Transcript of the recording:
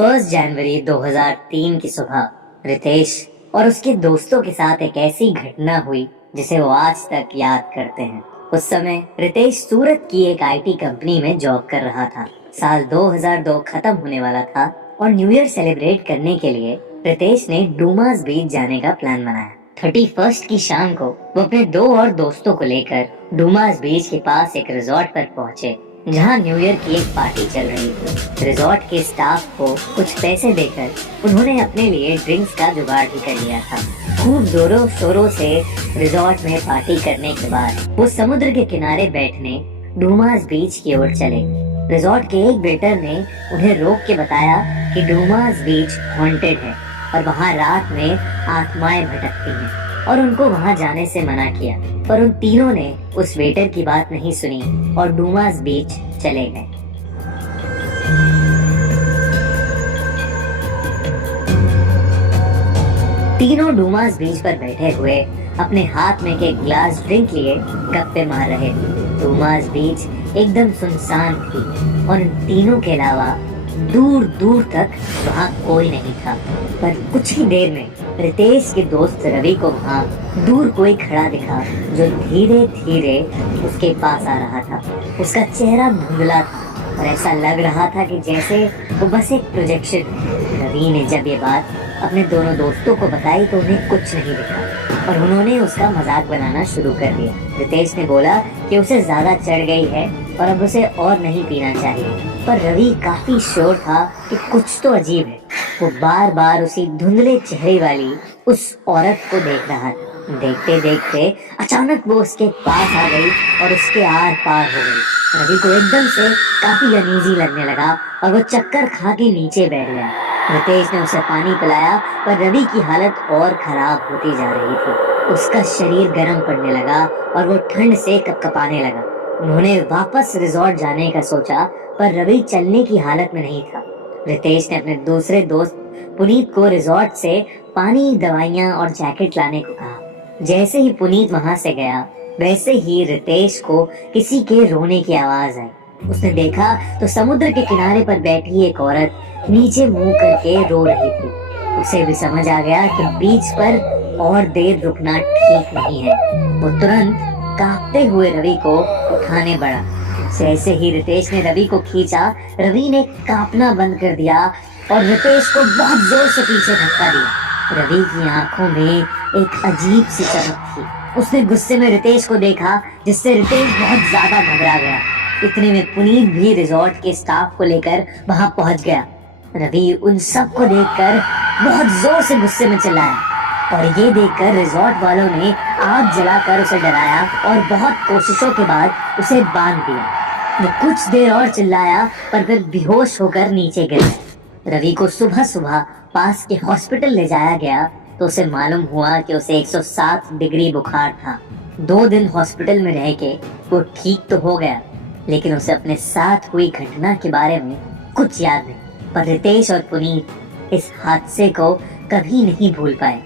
1 जनवरी 2003 की सुबह रितेश और उसके दोस्तों के साथ एक ऐसी घटना हुई जिसे वो आज तक याद करते हैं। उस समय रितेश सूरत की एक आईटी कंपनी में जॉब कर रहा था। साल 2002 खत्म होने वाला था और न्यू ईयर सेलिब्रेट करने के लिए रितेश ने डूमास बीच जाने का प्लान बनाया। 31 की शाम को वो अपने 2 और दोस्तों को लेकर डूमास बीच के पास एक रिजॉर्ट पर पहुंचे, जहां न्यू ईयर की एक पार्टी चल रही थी। रिजॉर्ट के स्टाफ को कुछ पैसे देकर उन्होंने अपने लिए ड्रिंक्स का जुगाड़ भी कर लिया था। खूब जोरों शोरों से रिजॉर्ट में पार्टी करने के बाद वो समुद्र के किनारे बैठने डूमास बीच की ओर चले। रिजॉर्ट के एक वेटर ने उन्हें रोक के बताया कि डूमास बीच हॉन्टेड है और वहाँ रात में आत्माएं भटकती हैं और उनको वहाँ जाने से मना किया। पर उन तीनों ने उस वेटर की बात नहीं सुनी और डूमास बीच चले गए। तीनों डूमास बीच पर बैठे हुए अपने हाथ में एक गिलास ड्रिंक लिए गप्पे मार रहे थे। डूमास बीच एकदम सुनसान थी और इन तीनों के अलावा दूर दूर तक वहाँ कोई नहीं था। पर कुछ ही देर में रितेश के दोस्त रवि को वहाँ दूर कोई खड़ा दिखा, जो धीरे धीरे उसके पास आ रहा था। उसका चेहरा धुंधला था और ऐसा लग रहा था कि जैसे वो बस एक प्रोजेक्शन है। रवि ने जब ये बात अपने दोनों दोस्तों को बताई तो उन्हें कुछ नहीं दिखा और उन्होंने उसका मजाक बनाना शुरू कर दिया। रितेश ने बोला कि उसे ज्यादा चढ़ गई है और अब उसे और नहीं पीना चाहिए। पर रवि काफी श्योर था कि कुछ तो अजीब है। वो बार बार उसी धुंधले चेहरे वाली उस औरत को देख रहा था। देखते देखते अचानक वो उसके पास आ गई और उसके आर पार हो गई। रवि को एकदम से काफी अनईजी लगने लगा और वो चक्कर खा के नीचे बैठ गया। रितेश ने उसे पानी पिलाया पर रवि की हालत और खराब होती जा रही थी। उसका शरीर गर्म पड़ने लगा और वो ठंड से कपकपाने लगा। उन्होंने वापस रिजॉर्ट जाने का सोचा पर रवि चलने की हालत में नहीं था। रितेश ने अपने दूसरे दोस्त पुनीत को रिजॉर्ट से पानी, दवाइयाँ और जैकेट लाने को कहा। जैसे ही पुनीत वहाँ से गया वैसे ही रितेश को किसी के रोने की आवाज आई। उसने देखा तो समुद्र के किनारे पर बैठी एक औरत नीचे मुंह करके रो रही थी। उसे भी समझ आ गया कि बीच पर और देर रुकना ठीक नहीं है। वो तुरंत कांपते हुए रवि को उठाने बढ़ा। जैसे ही रितेश ने रवि को खींचा, रवि ने कांपना बंद कर दिया और रितेश को बहुत जोर से पीछे धक्का दिया। रवि की आंखों में एक अजीब सी चमक थी। उसने गुस्से में रितेश को देखा, जिससे रितेश बहुत ज्यादा घबरा गया। इतने में पुनीत भी रिजॉर्ट के स्टाफ को लेकर वहां पहुंच गया। रवि उन सब को देखकर बहुत जोर से गुस्से में चिल्लाया और ये देखकर रिजॉर्ट वालों ने आग जलाकर उसे डराया और बहुत कोशिशों के बाद उसे बांध दिया। वो कुछ देर और चिल्लाया पर फिर बेहोश होकर नीचे गिर गया। रवि को सुबह सुबह पास के हॉस्पिटल ले जाया गया तो उसे मालूम हुआ कि उसे 107 डिग्री बुखार था। 2 दिन हॉस्पिटल में रह के वो ठीक तो हो गया, लेकिन उसे अपने साथ हुई घटना के बारे में कुछ याद नहीं। पर रितेश और पुनीत इस हादसे को कभी नहीं भूल पाए।